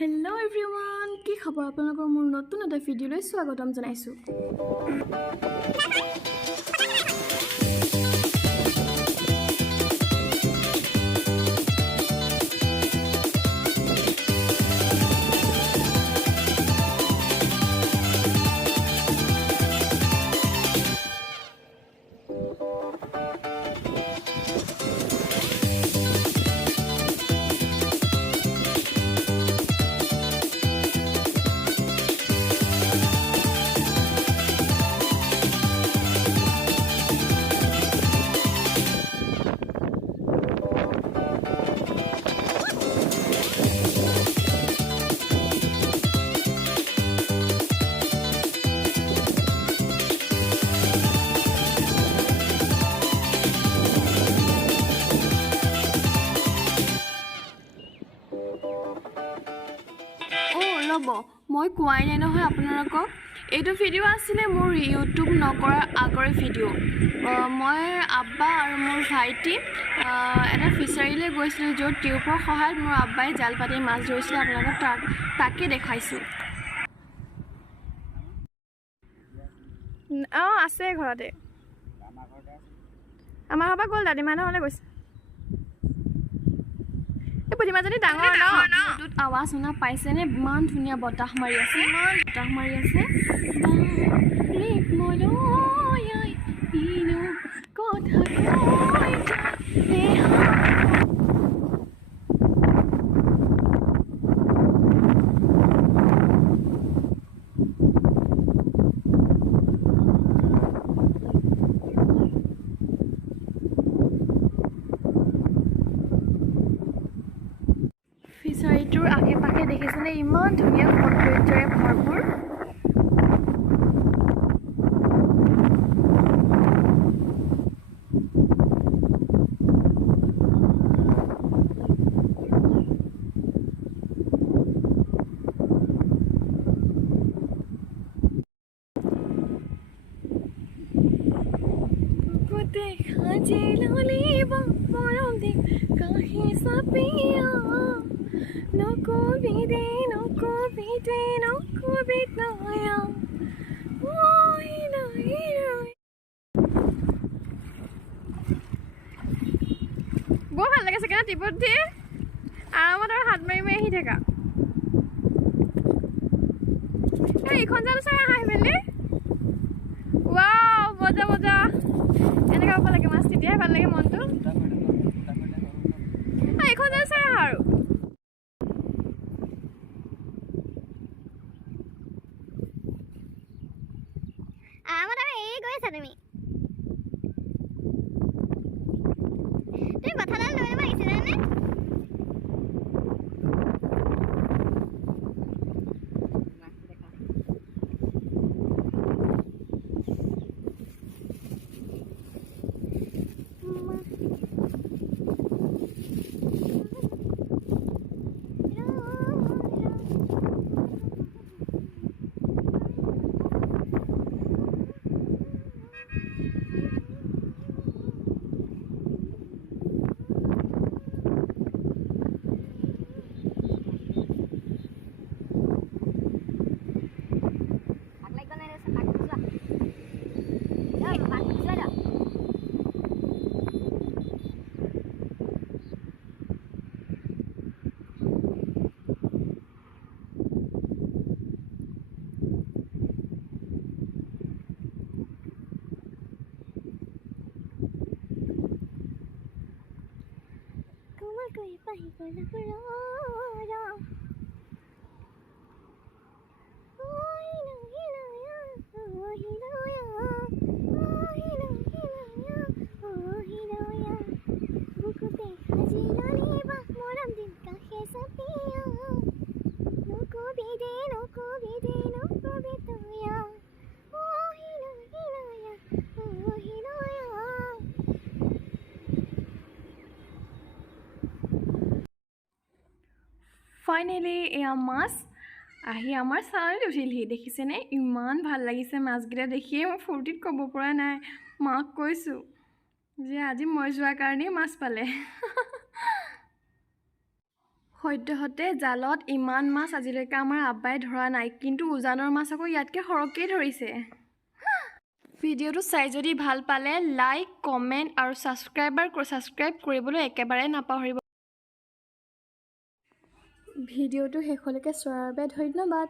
Hello everyone, কি খবৰ আপোনালোকৰ মোৰ নতুন এটা ভিডিঅ'লৈ স্বাগতম জনাইছো। মই কোৱাই নাই নহয় আপোনালোকক এইটো ভিডিঅ' আছিলে মোৰ ইউটিউব নকৰাৰ আগৰে ভিডিঅ' মই আব্বা আৰু মোৰ ভাইটি এটা ফিচাৰীলৈ গৈছিলোঁ য'ত টিউবৰ সহায়ত মোৰ আব্বাই জাল পাতি মাছ ধৰিছিলে আপোনালোকক তাকে দেখাইছোঁ। আছে ঘৰতে আমাৰ ঘৰৰ পৰা গ'ল দাদিমাহঁতলৈ গৈছে। প্ৰতিমাজনী ডাঙৰ নদীত আৱাজ শুনা পাইছেনে? ইমান ধুনীয়া বতাহ মাৰি আছে, ফিচাৰীটোৰ আশে পাশে দেখিছেনে ইমান ধুনীয়া সৌন্দৰ্যৰে ভৰপূৰ। দেখা যে ললিব মৰম দিম কাহে চাপিয়া নকবি দে নকবি নয়া বৰ ভাল লাগে চাগে টিপত দি আৰামত আৰু হাত মাৰি আহি থাকা। এইখন জানো চাই আহি মেলি ৱাও মজা এনেকৈ হ'ব লাগে মাছ, তেতিয়াহে ভাল লাগে মনটো। এইখন জানো চাই আহা আৰু তুমি কথাডাল লৈ ল'ব আহিছিলানে? ফাইনেলি এয়া মাছ আহি আমাৰ চালানিত উঠিলহি। দেখিছেনে ইমান ভাল লাগিছে মাছকেইটা দেখিয়ে মই ফূৰ্তিত ক'ব পৰা নাই। মাক কৈছোঁ যে আজি মই যোৱাৰ কাৰণেই মাছ পালে। সদ্যহতে জালত ইমান মাছ আজিলৈকে আমাৰ আব্বাই ধৰা নাই, কিন্তু উজানৰ মাছ আকৌ ইয়াতকৈ সৰহকৈ ধৰিছে। ভিডিঅ'টো চাই যদি ভাল পালে লাইক, কমেণ্ট আৰু ছাবস্ক্ৰাইব কৰিবলৈ একেবাৰে নাপাহৰিব। ভিডিঅ'টো শেষলৈকে চোৱাৰ বাবে ধন্যবাদ।